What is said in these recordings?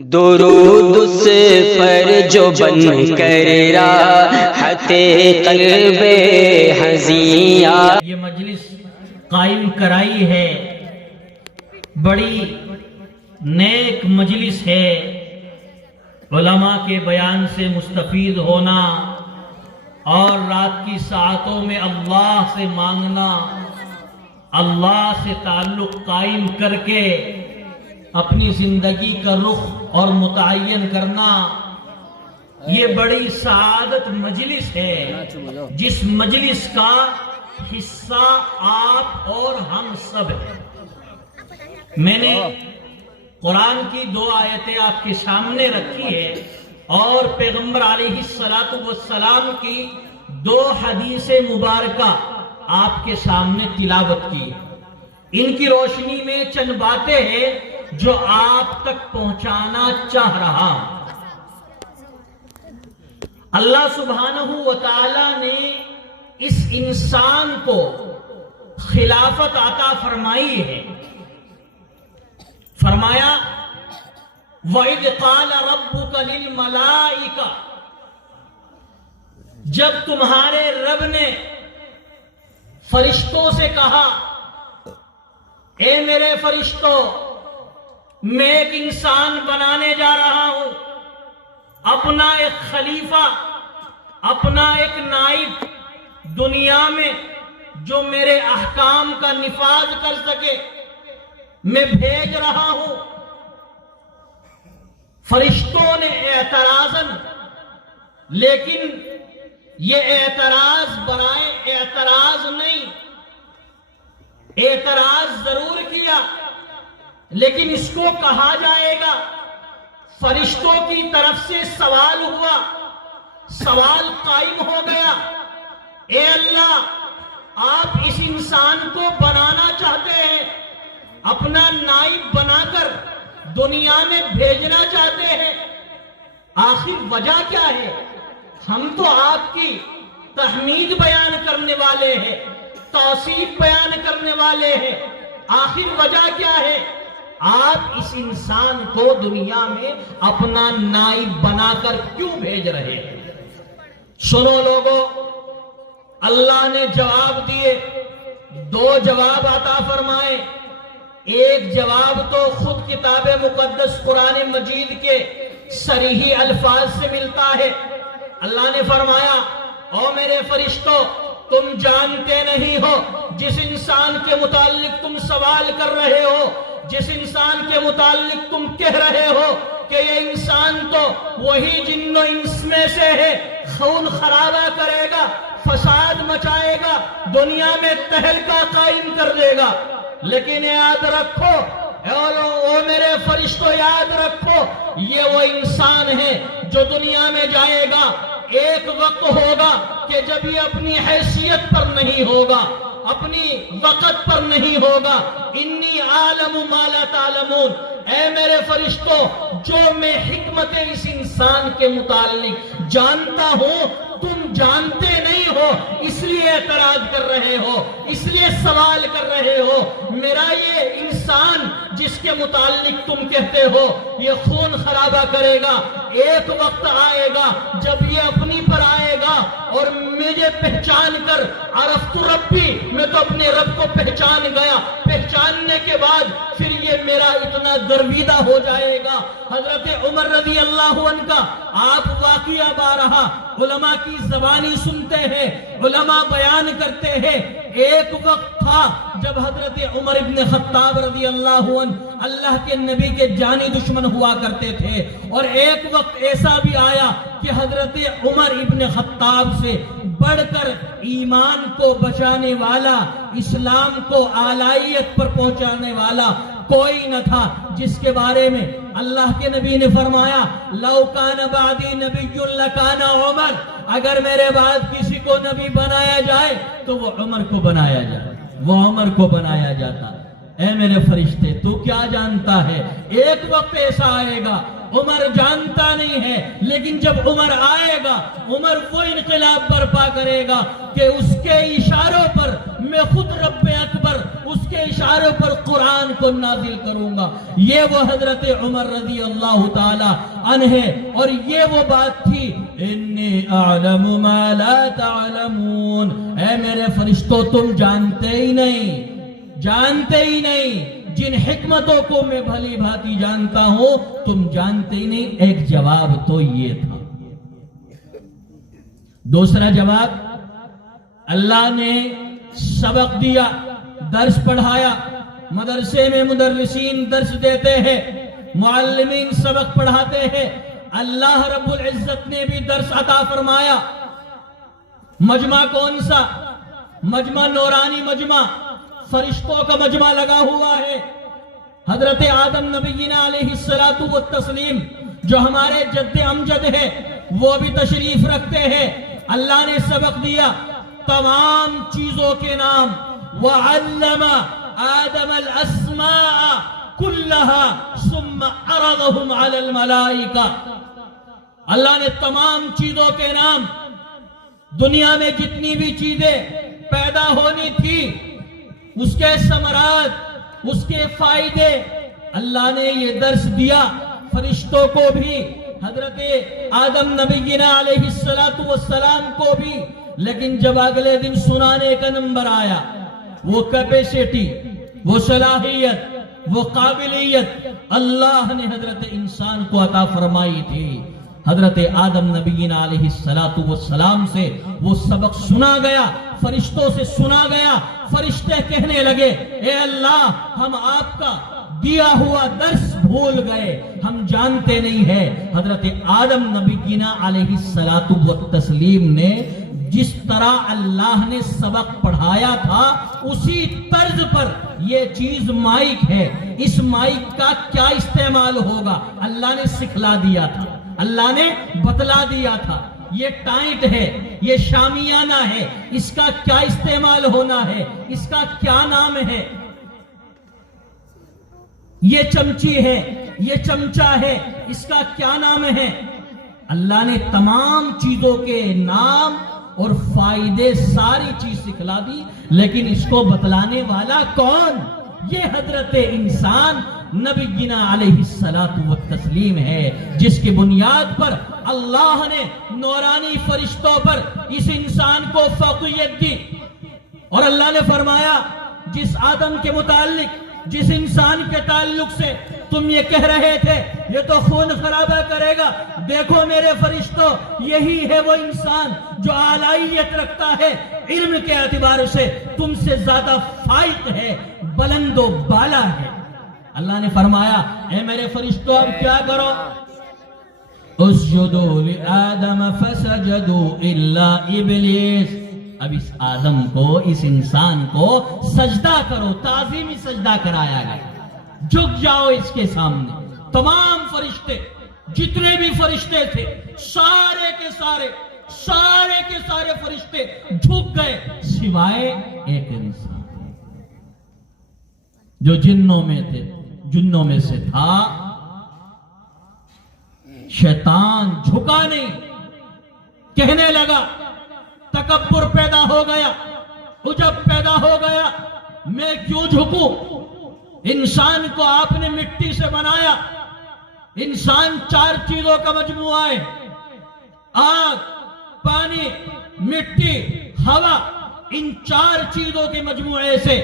درود سے پر جو بن کر راحت قلب حزیاں یہ مجلس قائم کرائی ہے، بڑی نیک مجلس ہے۔ علماء کے بیان سے مستفید ہونا اور رات کی ساعتوں میں اللہ سے مانگنا، اللہ سے تعلق قائم کر کے اپنی زندگی کا رخ اور متعین کرنا، یہ بڑی سعادت مجلس ہے، جس مجلس کا حصہ آپ اور ہم سب ہیں۔ میں نے قرآن کی 2 آیتیں آپ کے سامنے رکھی ہے اور پیغمبر علیہ السلام کی 2 حدیث مبارکہ آپ کے سامنے تلاوت کی۔ ان کی روشنی میں چند باتیں ہیں جو آپ تک پہنچانا چاہ رہا ہوں۔ اللہ سبحانہ و تعالی نے اس انسان کو خلافت عطا فرمائی ہے۔ فرمایا وَإِذْ قَالَ رَبُّكَ لِلْمَلَائِكَةِ، جب تمہارے رب نے فرشتوں سے کہا، اے میرے فرشتوں، میں ایک انسان بنانے جا رہا ہوں، اپنا ایک خلیفہ، اپنا ایک نائب دنیا میں جو میرے احکام کا نفاذ کر سکے، میں بھیج رہا ہوں۔ فرشتوں نے اعتراضاً، لیکن یہ اعتراض برائے اعتراض نہیں، اعتراض ضرور کیا، لیکن اس کو کہا جائے گا۔ فرشتوں کی طرف سے سوال ہوا، سوال قائم ہو گیا، اے اللہ، آپ اس انسان کو بنانا چاہتے ہیں، اپنا نائب بنا کر دنیا میں بھیجنا چاہتے ہیں، آخر وجہ کیا ہے؟ ہم تو آپ کی تحمید بیان کرنے والے ہیں، توصیف بیان کرنے والے ہیں، آخر وجہ کیا ہے؟ آپ اس انسان کو دنیا میں اپنا نائب بنا کر کیوں بھیج رہے ہیں؟ سنو لوگوں، اللہ نے جواب دیے، 2 جواب عطا فرمائے۔ ایک جواب تو خود کتاب مقدس قرآن مجید کے صریحی الفاظ سے ملتا ہے۔ اللہ نے فرمایا، او میرے فرشتوں، تم جانتے نہیں ہو جس انسان کے متعلق تم سوال کر رہے ہو، جس انسان کے متعلق تم کہہ رہے ہو کہ یہ انسان تو وہی جن و انس میں سے ہے، خون خرابہ کرے گا، فساد مچائے گا، دنیا میں تہلکہ قائم کر دے گا، لیکن یاد رکھو، او میرے فرشتوں، یاد رکھو، یہ وہ انسان ہے جو دنیا میں جائے گا۔ ایک وقت ہوگا کہ جب یہ اپنی حیثیت پر نہیں ہوگا، اپنی وقت پر نہیں ہوگا۔ انی عالم ما لا تعلمون، اے میرے فرشتوں، جو میں حکمت اس انسان کے متعلق جانتا ہوں، تم جانتے نہیں ہو، اس لیے اعتراض کر رہے ہو، اس لیے سوال کر رہے ہو۔ میرا یہ انسان جس کے متعلق تم کہتے ہو یہ خون خرابہ کرے گا، ایک وقت آئے گا جب یہ اپنی پر آئے گا اور مجھے پہچان کر، عرفت ربی، میں تو اپنے رب کو پہچان گیا، پہچاننے کے بعد پھر یہ میرا اتنا گرویدہ ہو جائے گا۔ حضرت عمر رضی اللہ عنہ کا آپ واقعہ بارہا علماء کی زبانی سنتے ہیں، علماء بیان کرتے ہیں۔ ایک وقت تھا جب حضرت عمر ابن خطاب رضی اللہ عنہ اللہ کے نبی کے جانی دشمن ہوا کرتے تھے، اور ایک وقت ایسا بھی آیا کہ حضرت عمر ابن خطاب سے بڑھ کر ایمان کو بچانے والا، اسلام کو اعلائیت پر پہنچانے والا کوئی نہ تھا، جس کے بارے میں اللہ کے نبی نے فرمایا، لو کان بعدی نبی لکان عمر، اگر میرے بعد کسی کو نبی بنایا جائے تو وہ عمر کو بنایا جائے، وہ عمر کو بنایا جاتا۔ اے میرے فرشتے، تو کیا جانتا ہے؟ ایک وقت ایسا آئے گا، عمر جانتا نہیں ہے، لیکن جب عمر آئے گا، عمر وہ انقلاب برپا کرے گا کہ اس کے اشاروں پر میں خود رب اکبر، اس کے کے اشارے پر قرآن کو نازل کروں گا. یہ وہ حضرت عمر رضی اللہ تعالی عنہ ہے. اور یہ وہ بات تھی انی اعلم ما لا تعلمون. اے میرے فرشتوں تم جانتے ہی نہیں جن حکمتوں کو میں بھلی بھاتی جانتا ہوں تم جانتے ہی نہیں. ایک جواب تو یہ تھا. دوسرا جواب، اللہ نے سبق دیا، درس پڑھایا. مدرسے میں مدرسین درس دیتے ہیں، معلمین سبق پڑھاتے ہیں. اللہ رب العزت نے بھی درس عطا فرمایا. مجمع کون سا؟ مجمع نورانی مجمع، فرشتوں کا مجمع لگا ہوا ہے. حضرت آدم نبینا علیہ الصلوۃ والتسلیم جو ہمارے جد امجد ہے وہ بھی تشریف رکھتے ہیں. اللہ نے سبق دیا تمام چیزوں کے نام. وعلم آدم الاسماء كلها ثم عرضهم على الملائکہ. اللہ نے تمام چیزوں کے نام، دنیا میں جتنی بھی چیزیں پیدا ہونی تھی اس کے ثمرات، اس کے فائدے، اللہ نے یہ درس دیا فرشتوں کو بھی، حضرت آدم نبینا علیہ الصلوۃ والسلام کو بھی. لیکن جب اگلے دن سنانے کا نمبر آیا، وہ کیپیسٹی، وہ صلاحیت، وہ قابلیت اللہ نے حضرت انسان کو عطا فرمائی تھی. حضرت آدم نبینا علیہ الصلوۃ والسلام سے وہ سبق سنا گیا، فرشتوں سے سنا گیا. فرشتے کہنے لگے اے اللہ ہم آپ کا دیا ہوا درس بھول گئے، ہم جانتے نہیں ہے. حضرت آدم نبینا علیہ الصلوۃ والتسلیم نے جس طرح اللہ نے سبق پڑھایا تھا اسی طرز پر یہ چیز مائک ہے. اس مائک کا کیا استعمال ہوگا اللہ نے سکھلا دیا تھا، اللہ نے بتلا دیا تھا. یہ ٹائٹ ہے، یہ شامیانہ ہے، اس کا کیا استعمال ہونا ہے، اس کا کیا نام ہے. یہ چمچی ہے، یہ چمچہ ہے، اس کا کیا نام ہے. اللہ نے تمام چیزوں کے نام اور فائدے ساری چیز سکھلا دی. لیکن اس کو بتلانے والا کون؟ یہ حضرت انسان نبینا علیہ الصلوۃ والتسلیم ہے، جس کی بنیاد پر اللہ نے نورانی فرشتوں پر اس انسان کو فوقیت دی. اور اللہ نے فرمایا جس آدم کے متعلق، جس انسان کے تعلق سے تم یہ کہہ رہے تھے یہ تو خون خرابہ کرے گا، دیکھو میرے فرشتوں یہی ہے وہ انسان جو اعلیت رکھتا ہے، علم کے اعتبار سے تم سے زیادہ فائق ہے، بلند و بالا ہے. اللہ نے فرمایا اے میرے فرشتوں اب کیا کرو؟ اسجدوا لآدم فسجدوا الا ابلیس. اب اس آدم کو، اس انسان کو سجدہ کرو، تعظیمی سجدہ کرایا گیا. جھک جاؤ اس کے سامنے. تمام فرشتے، جتنے بھی فرشتے تھے سارے کے سارے فرشتے جھک گئے سوائے ایک انسان جو جنوں میں سے تھا. شیطان جھکا نہیں، کہنے لگا، تکبر پیدا ہو گیا، عجب پیدا ہو گیا، میں کیوں جھکوں؟ انسان کو آپ نے مٹی سے بنایا. انسان 4 چیزوں کا مجموعہ ہے، آگ، پانی، مٹی، ہوا. ان 4 چیزوں کے مجموعے سے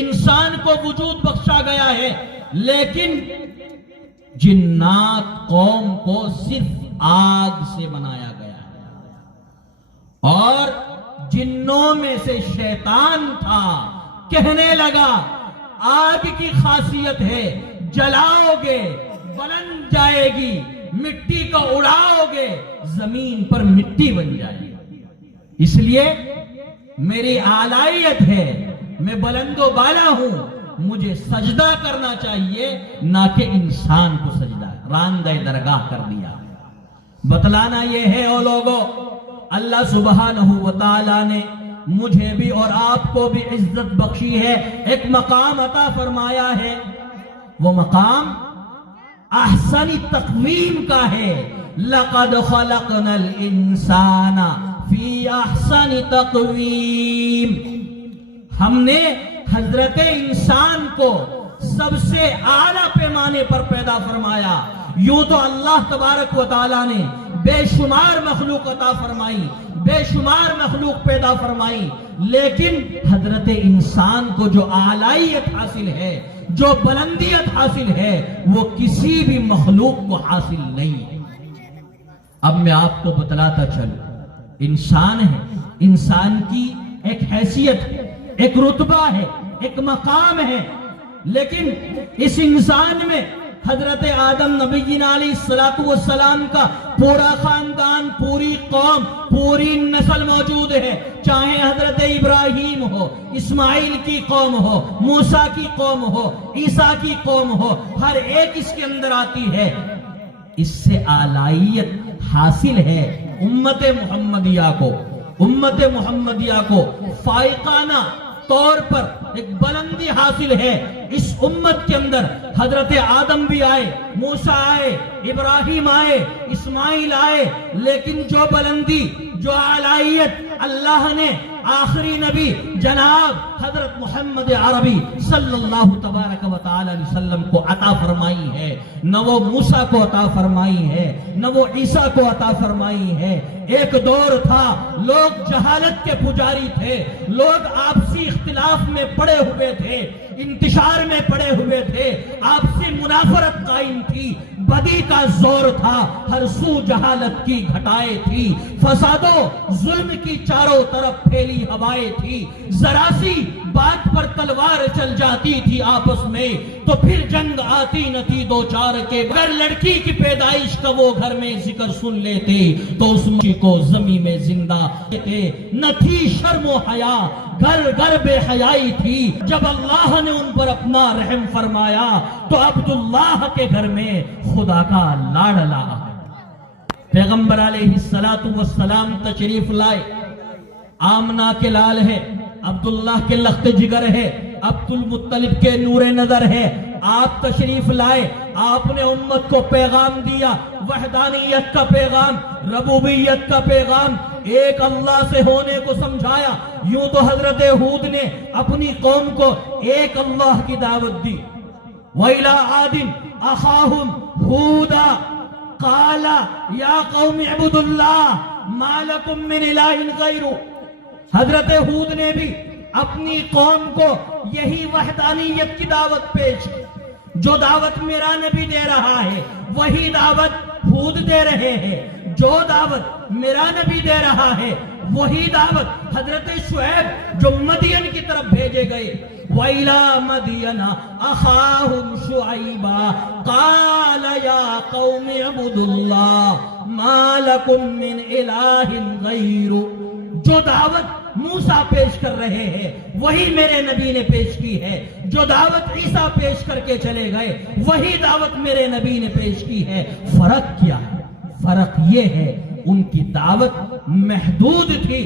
انسان کو وجود بخشا گیا ہے. لیکن جنات قوم کو صرف آگ سے بنایا گیا ہے. اور جنوں میں سے شیطان تھا، کہنے لگا آگ کی خاصیت ہے جلاؤ گے بلند جائے گی، مٹی کو اڑاؤ گے زمین پر مٹی بن جائے گی. اس لیے میری اعلیت ہے، میں بلند و بالا ہوں، مجھے سجدہ کرنا چاہیے نہ کہ انسان کو سجدہ. راندہ درگاہ کر دیا. بتلانا یہ ہے او لوگوں، اللہ سبحانہ و تعالی نے مجھے بھی اور آپ کو بھی عزت بخشی ہے، ایک مقام عطا فرمایا ہے. وہ مقام احسن تقویم کا ہے. لقد خلقنا الانسان فی احسن تقویم. ہم نے حضرت انسان کو سب سے اعلیٰ پیمانے پر پیدا فرمایا. یوں تو اللہ تبارک و تعالیٰ نے بے شمار مخلوق عطا فرمائی، بے شمار مخلوق پیدا فرمائی، لیکن حضرت انسان کو جو اعلیت حاصل ہے، جو بلندیت حاصل ہے، وہ کسی بھی مخلوق کو حاصل نہیں ہے. اب میں آپ کو بتلاتا چلوں، انسان ہے، انسان کی ایک حیثیت ہے، ایک رتبہ ہے، ایک مقام ہے، لیکن اس انسان میں حضرت آدم نبینا علیہ الصلوۃ والسلام کا پورا خاندان، پوری قوم، پوری نسل موجود ہے. چاہے حضرت ابراہیم ہو، اسماعیل کی قوم ہو، موسیٰ کی قوم ہو، عیسیٰ کی قوم ہو، ہر ایک اس کے اندر آتی ہے. اس سے اعلیت حاصل ہے امت محمدیہ کو. امت محمدیہ کو فائقانہ طور پر ایک بلندی حاصل ہے. اس امت کے اندر حضرت آدم بھی آئے، موسیٰ آئے، ابراہیم آئے، اسماعیل آئے، لیکن جو بلندی، جو اعلیت اللہ نے آخری نبی جناب حضرت محمد عربی صلی اللہ تبارک و تعالی علیہ وسلم کو عطا فرمائی ہے، نہ وہ موسیٰ کو عطا فرمائی ہے، نہ وہ عیسیٰ کو عطا فرمائی ہے. ایک دور تھا لوگ جہالت کے پجاری تھے، لوگ آپسی اختلاف میں پڑے ہوئے تھے، انتشار میں پڑے ہوئے تھے، آپسی منافرت قائم تھی، بدی کا زور تھا، ہر سو جہالت کی گھٹائیں تھی، فساد و ظلم کی چاروں طرف پھیلی ہوائیں تھی. ذرا سی بات پر تلوار چل جاتی تھی آپس میں تو پھر جنگ آتی نہ تھی دو چار کے. اگر لڑکی کی پیدائش کا وہ گھر میں ذکر سن لیتے تو اس مجھے کو زمین میں زندہ تھے. نہ تھی شرم و حیا، گھر گھر بے حیائی تھی. جب اللہ نے ان پر اپنا رحم فرمایا تو عبداللہ کے گھر میں خدا کا لاڈلا پیغمبر علیہ السلام تشریف لائے. آمنہ کے لال ہے، عبداللہ کے لخت جگر ہے، عبد المطلب کے نور نظر ہے. آپ تشریف لائے، آپ نے امت کو پیغام دیا، وحدانیت کا پیغام، ربوبیت کا پیغام، ایک اللہ سے ہونے کو سمجھایا. یوں تو حضرت ہود نے اپنی قوم کو ایک اللہ کی دعوت دی. وَإِلَىٰ عَادٍ أَخَاهُمْ هُودًا قَالَ يَا قَوْمِ اعْبُدُوا اللَّهَ مَا لَكُم مِّنْ إِلَٰهٍ غَيْرُهُ. حضرت ہود نے بھی اپنی قوم کو یہی وحدانیت کی دعوت پیش کی. جو دعوت میرا نبی دے رہا ہے وہی دعوت ہود دے رہے ہیں، جو دعوت میرا نبی دے رہا ہے وہی دعوت حضرت شعیب جو مدین کی طرف بھیجے گئے. وَإِلَىٰ مَدْيَنَ أَخَاهُمْ شُعَيْبًا قَالَ يَا قَوْمِ اعْبُدُوا اللَّهَ مَا لَكُم مِّنْ إِلَٰهٍ غَيْرُهُ. جو دعوت موسیٰ پیش کر رہے ہیں وہی میرے نبی نے پیش کی ہے، جو دعوت عیسیٰ پیش کر کے چلے گئے وہی دعوت میرے نبی نے پیش کی ہے. فرق کیا ہے؟ فرق یہ ہے ان کی دعوت محدود تھی،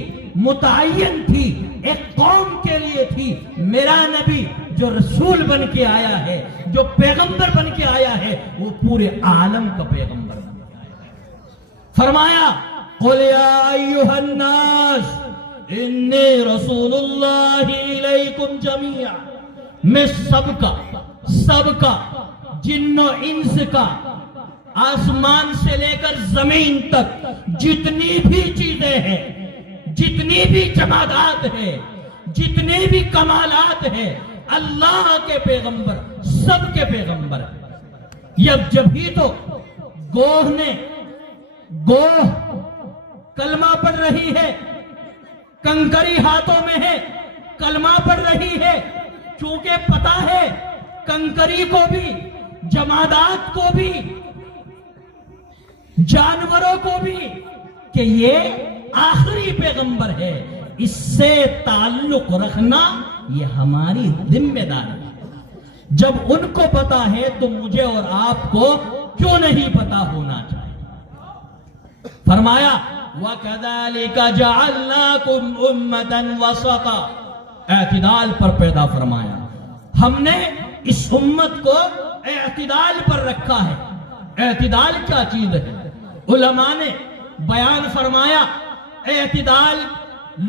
متعین تھی، ایک قوم کے لیے تھی. میرا نبی جو رسول بن کے آیا ہے، جو پیغمبر بن کے آیا ہے، وہ پورے عالم کا پیغمبر بن کے آیا ہے. فرمایا قُلْ يَا أَيُّهَا النَّاسِ إِنِّي رَسُولُ اللَّهِ إِلَيْكُمْ جَمِيعًا. میں سب کا جن و انس کا، آسمان سے لے کر زمین تک جتنی بھی چیزیں ہیں، جتنی بھی جمادات ہیں، جتنے بھی کمالات ہیں، اللہ کے پیغمبر، سب کے پیغمبر ہیں. جب ہی تو گوہ کلمہ پڑھ رہی ہے، کنکری ہاتھوں میں ہے، کلمہ پڑھ رہی ہے، چونکہ پتا ہے کنکری کو بھی، جمادات کو بھی، جانوروں کو بھی کہ یہ آخری پیغمبر ہے. اس سے تعلق رکھنا یہ ہماری ذمہ داری ہے. جب ان کو پتا ہے تو مجھے اور آپ کو کیوں نہیں پتا ہونا چاہیے. فرمایا وَكَذَلِكَ جَعَلْنَاكُمْ أُمَّةً وَسَطًا. اعتدال پر پیدا فرمایا. ہم نے اس امت کو اعتدال پر رکھا ہے. اعتدال کیا چیز ہے؟ علماء نے بیان فرمایا اعتدال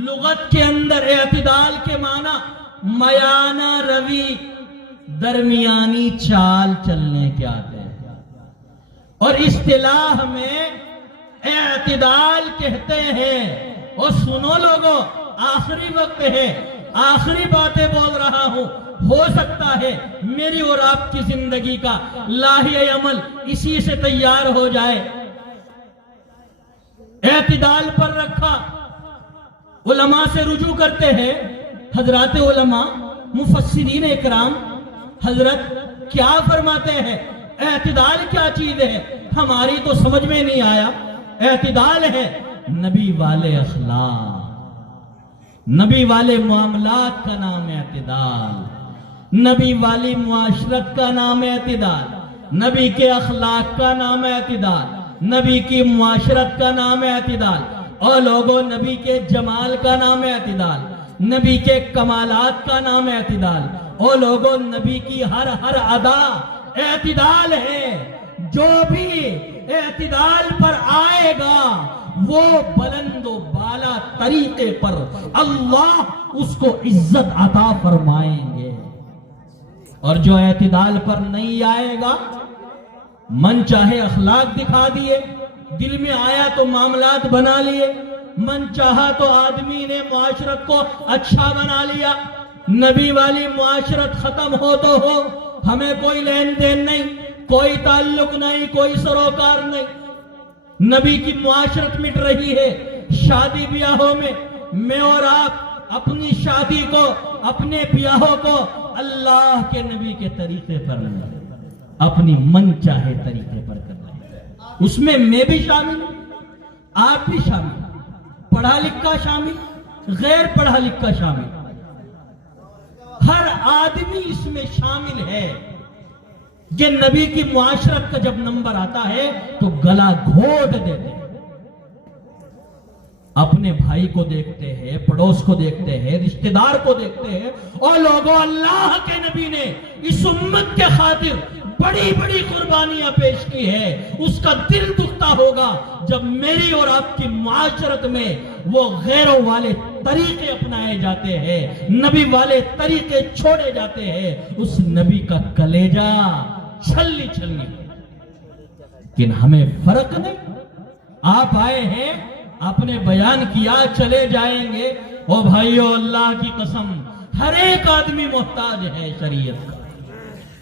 لغت کے اندر اعتدال کے معنی میانہ روی درمیانی چال چلنے کے آتے ہیں، اور اصطلاح میں اعتدال کہتے ہیں۔ اور سنو لوگوں، آخری وقت ہے، آخری باتیں بول رہا ہوں، ہو سکتا ہے میری اور آپ کی زندگی کا لاہی عمل اسی سے تیار ہو جائے۔ اعتدال پر رکھا، علماء سے رجوع کرتے ہیں، حضرات علماء مفسرین اکرام حضرت کیا فرماتے ہیں؟ اعتدال کیا چیز ہے؟ ہماری تو سمجھ میں نہیں آیا۔ اعتدال ہے نبی والے اخلاق، نبی والے معاملات کا نام اعتدال، نبی والی معاشرت کا نام اعتدال، نبی کے اخلاق کا نام اعتدال، نبی کی معاشرت کا نام اعتدال، اور لوگوں نبی کے جمال کا نام اعتدال، نبی کے کمالات کا نام اعتدال، اور لوگوں نبی کی ہر ادا اعتدال ہے۔ جو بھی اعتدال پر آئے گا وہ بلند و بالا طریقے پر اللہ اس کو عزت عطا فرمائیں گے، اور جو اعتدال پر نہیں آئے گا من چاہے اخلاق دکھا دیے، دل میں آیا تو معاملات بنا لیے، من چاہا تو آدمی نے معاشرت کو اچھا بنا لیا، نبی والی معاشرت ختم ہو تو ہو، ہمیں کوئی لین دین نہیں، کوئی تعلق نہیں، کوئی سروکار نہیں، نبی کی معاشرت مٹ رہی ہے۔ شادی بیاہوں میں اور آپ اپنی شادی کو، اپنے بیاہوں کو اللہ کے نبی کے طریقے پر نہیں، اپنی من چاہے طریقے پر کر رہے ہیں، اس میں بھی شامل ہوں، آپ بھی شامل، پڑھا لکھا شامل، غیر پڑھا لکھا شامل، ہر آدمی اس میں شامل ہے کہ نبی کی معاشرت کا جب نمبر آتا ہے تو گلا گھونٹ دیتے ہیں، اپنے بھائی کو دیکھتے ہیں، پڑوس کو دیکھتے ہیں، رشتہ دار کو دیکھتے ہیں، اور لوگوں اللہ کے نبی نے اس امت کے خاطر بڑی بڑی قربانیاں پیش کی ہے، اس کا دل دکھتا ہوگا جب میری اور آپ کی معاشرت میں وہ غیروں والے طریقے اپنائے جاتے ہیں، نبی والے طریقے چھوڑے جاتے ہیں، اس نبی کا کلیجہ چھلنی چھلنی، لیکن ہمیں فرق نہیں۔ آپ آئے ہیں، آپ نے بیان کیا، چلے جائیں گے۔ او بھائیو، اللہ کی قسم، ہر ایک آدمی محتاج ہے شریعت کا،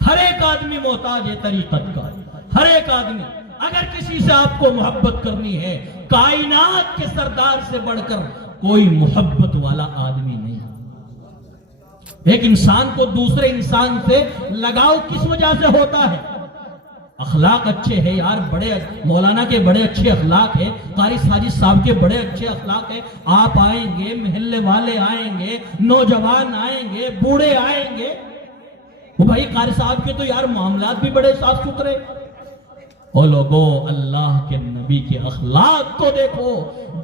ہر ایک آدمی محتاج ہے طریقت کا، ہر ایک آدمی۔ اگر کسی سے آپ کو محبت کرنی ہے، کائنات کے سردار سے بڑھ کر کوئی محبت والا آدمی نہیں۔ ایک انسان کو دوسرے انسان سے لگاؤ کس وجہ سے ہوتا ہے؟ اخلاق اچھے ہیں یار، بڑے مولانا کے بڑے اچھے اخلاق ہیں، قاری ساجد صاحب کے بڑے اچھے اخلاق ہیں، آپ آئیں گے، محلے والے آئیں گے، نوجوان آئیں گے، بوڑھے آئیں گے، وہ بھائی قاری صاحب کے تو یار معاملات بھی بڑے صاف ستھرے۔ او لوگوں، اللہ کے نبی کے اخلاق کو دیکھو،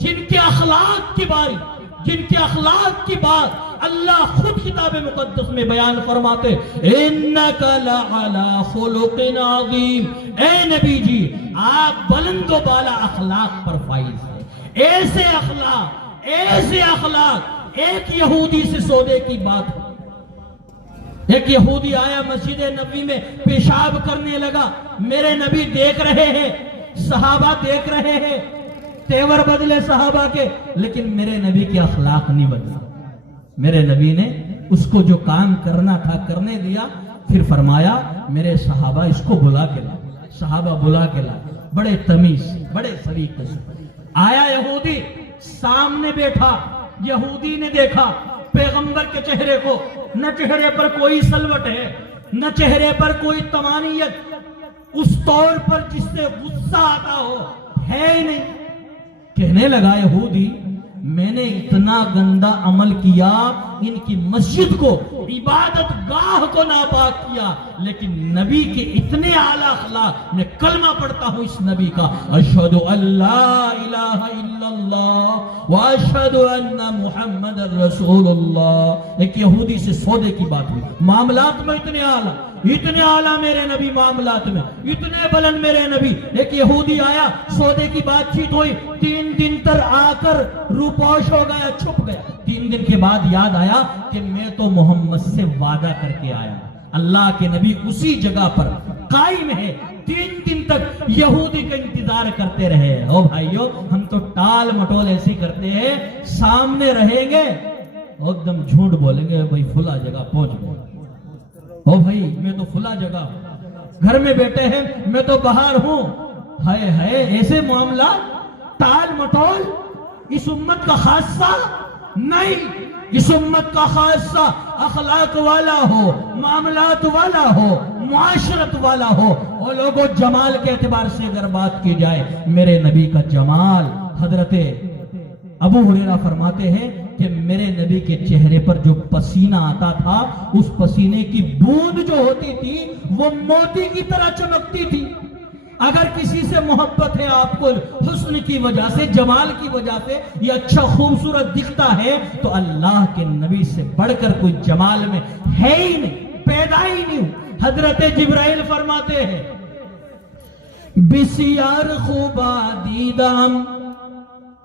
جن کے اخلاق کی باری، جن کے اخلاق کی بات اللہ خود کتاب مقدس میں بیان فرماتے، انک لعلی خلق عظیم، اے نبی جی آپ بلند و بالا اخلاق پر فائز ہیں۔ ایسے اخلاق، ایک یہودی سے سودے کی بات ہو، ایک یہودی آیا مسجد نبی میں پیشاب کرنے لگا، میرے نبی دیکھ رہے ہیں، صحابہ دیکھ رہے ہیں، تیور بدلے صحابہ کے، لیکن میرے نبی کے اخلاق نہیں بدلے۔ میرے نبی نے اس کو جو کام کرنا تھا کرنے دیا، پھر فرمایا میرے صحابہ اس کو بلا کے لا، صحابہ بلا کے لا، بڑے تمیز، بڑے سلیقے سے آیا یہودی، سامنے بیٹھا، یہودی نے دیکھا پیغمبر کے چہرے کو، نہ چہرے پر کوئی سلوٹ ہے، نہ چہرے پر کوئی طمانیت، اس طور پر جس سے غصہ آتا ہو ہے ہی نہیں۔ کہنے لگا یہودی، میں نے اتنا گندا عمل کیا، ان کی مسجد کو، عبادت گاہ کو ناپاک کیا، لیکن نبی کے اتنے اعلیٰ اخلاق، میں کلمہ پڑھتا ہوں اس نبی کا، اشہد ان لا الہ الا اللہ واشہد ان محمد رسول اللہ۔ ایک یہودی سے سودے کی بات ہوئی، معاملات میں اتنے اعلیٰ، اتنے اعلیٰ میرے نبی معاملات میں، اتنے بلند میرے نبی. ایک یہودی آیا، سودے کی بات چیت ہوئی، 3 دن تر آ کر روپوش ہو گیا، چھپ گیا. 3 دن کے بعد یاد آیا کہ میں تو محمد سے وعدہ کر کے آیا. اللہ کے نبی اسی جگہ پر قائم ہے. 3 دن تک یہودی کا انتظار کرتے رہے. او بھائیو، ہم تو ٹال مٹول ایسی کرتے ہیں، سامنے رہیں گے ایک دم جھوٹ بولیں گے، بھائی فلا جگہ پہنچ گئے. او بھائی میں تو فلا جگہ گھر میں بیٹھے ہیں، میں تو باہر ہوں. ہائے ہائے، ایسے معاملہ ٹال مٹول اس امت کا خاصہ نہیں. اس امت کا خاصہ اخلاق والا ہو، معاملات والا ہو، معاشرت والا ہو. اور لوگوں جمال کے اعتبار سے اگر بات کی جائے، میرے نبی کا جمال، حضرت ابو ہریرہ فرماتے ہیں کہ میرے نبی کے چہرے پر جو پسینہ آتا تھا، اس پسینے کی بوند جو ہوتی تھی وہ موتی کی طرح چمکتی تھی. اگر کسی سے محبت ہے آپ کو حسن کی وجہ سے، جمال کی وجہ سے، یہ اچھا خوبصورت دکھتا ہے، تو اللہ کے نبی سے بڑھ کر کوئی جمال میں ہے ہی نہیں، پیدا ہی نہیں. حضرت جبرائیل فرماتے ہیں بسیار خوبا دیدام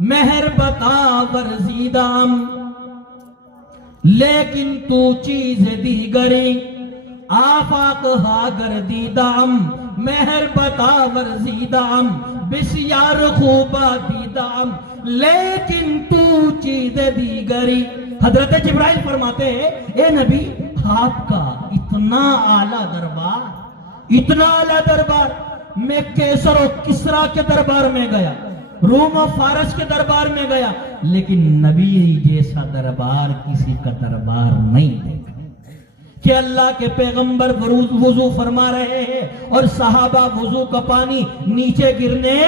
مہر بتا ورزیدام، لیکن تو چیز دیگری آفاق ہا گردیدام، مہر بتا ورزیدام بسیار خوبا دیدام، لیکن تو چیز دیگری. حضرت جبرائیل فرماتے ہیں اے نبی، آپ کا اتنا اعلیٰ دربار، اتنا اعلیٰ دربار. میں کیسر و کسرا کے دربار میں گیا، روم و فارس کے دربار میں گیا، لیکن نبی جیسا دربار کسی کا دربار نہیں دیکھا. کہ اللہ کے پیغمبر وضو فرما رہے ہیں اور صحابہ وضو کا پانی نیچے گرنے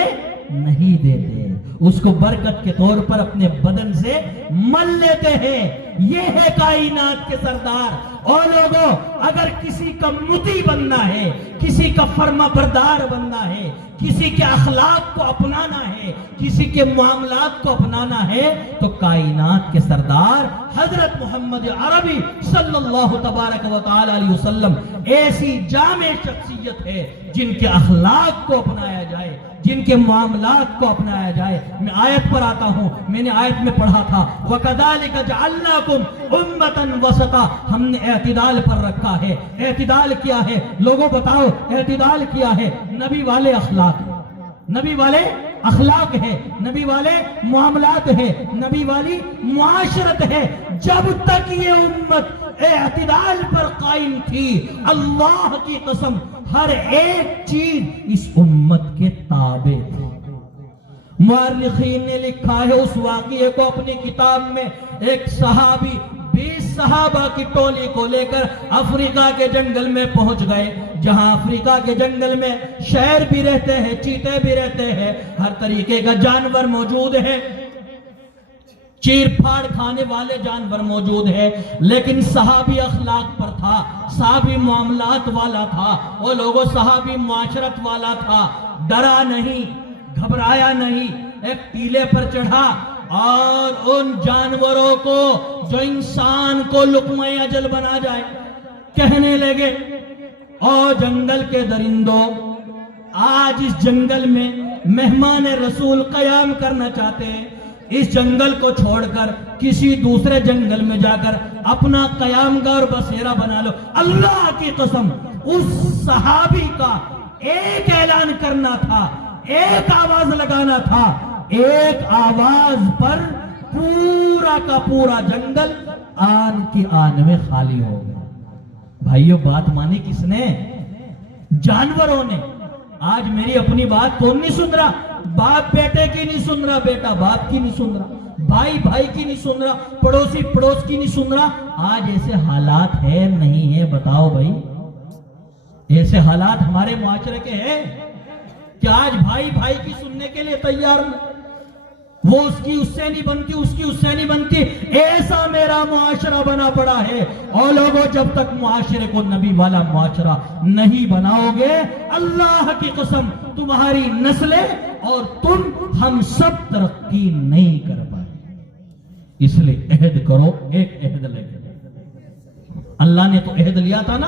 نہیں دیتے، اس کو برکت کے طور پر اپنے بدن سے مل لیتے ہیں. یہ ہے کائنات کے سردار. اور لوگوں، اگر کسی کا مطیع بننا ہے، کسی کا فرما بردار بننا ہے، کسی کے اخلاق کو اپنانا ہے، کسی کے معاملات کو اپنانا ہے، تو کائنات کے سردار حضرت محمد عربی صلی اللہ تبارک و تعالی علیہ وسلم ایسی جامع شخصیت ہے جن کے اخلاق کو اپنایا جائے، جن کے معاملات کو اپنایا جائے. میں آیت پر آتا ہوں، میں نے آیت میں پڑھا تھا وَكَذَلِكَ جَعَلْنَاكُمْ أُمَّةً وَسَطًا، ہم نے اعتدال پر رکھا ہے. اعتدال کیا ہے لوگوں بتاؤ؟ اعتدال کیا ہے؟ نبی والے اخلاق، نبی والے اخلاق ہے، نبی والے معاملات ہے، نبی والی معاشرت ہے. جب تک یہ امت اعتدال پر قائم تھی، اللہ کی قسم ہر ایک چیز اس امت کے تابع تھی. مورخین نے لکھا ہے اس واقعے کو اپنی کتاب میں. ایک صحابی 20 صحابہ کی ٹولی کو لے کر افریقہ کے جنگل میں پہنچ گئے، جہاں افریقہ کے جنگل میں شیر بھی رہتے ہیں، چیتے بھی رہتے ہیں، ہر طریقے کا جانور موجود ہے، چیر پھاڑ کھانے والے جانور موجود ہے. لیکن صحابی اخلاق پر تھا، صحابی معاملات والا تھا، وہ لوگوں صحابی معاشرت والا تھا. ڈرا نہیں، گھبرایا نہیں، ایک ٹیلے پر چڑھا اور ان جانوروں کو جو انسان کو لقمہ اجل بنا جائے کہنے لگے، اور جنگل کے درندوں، آج اس جنگل میں مہمان رسول قیام کرنا چاہتے ہیں، اس جنگل کو چھوڑ کر کسی دوسرے جنگل میں جا کر اپنا قیام گاہ اور بسیرا بنا لو. اللہ کی قسم اس صحابی کا ایک اعلان کرنا تھا، ایک آواز لگانا تھا، ایک آواز پر پورا کا پورا جنگل آن کی آن میں خالی ہو گیا. بھائیو، بات مانی کس نے؟ جانوروں نے. آج میری اپنی بات کون نہیں سن رہا؟ باپ بیٹے کی نہیں سن رہا، بیٹا باپ کی نہیں سن رہا، بھائی بھائی کی نہیں سن رہا، پڑوسی پڑوس کی نہیں سن رہا. آج ایسے حالات ہے نہیں ہے؟ بتاؤ بھائی، ایسے حالات ہمارے معاشرے کے ہیں کہ آج بھائی بھائی کی سننے کے لیے تیار نہیں. وہ اس کی اس سے نہیں بنتی، اس کی اس سے نہیں بنتی. ایسا میرا معاشرہ بنا پڑا ہے. اور لوگوں، جب تک معاشرے کو نبی والا معاشرہ نہیں بناؤ گے، اللہ کی قسم تمہاری نسلیں اور تم، ہم سب ترقی نہیں کر پائے. اس لیے عہد کرو، ایک عہد لے. اللہ نے تو عہد لیا تھا نا،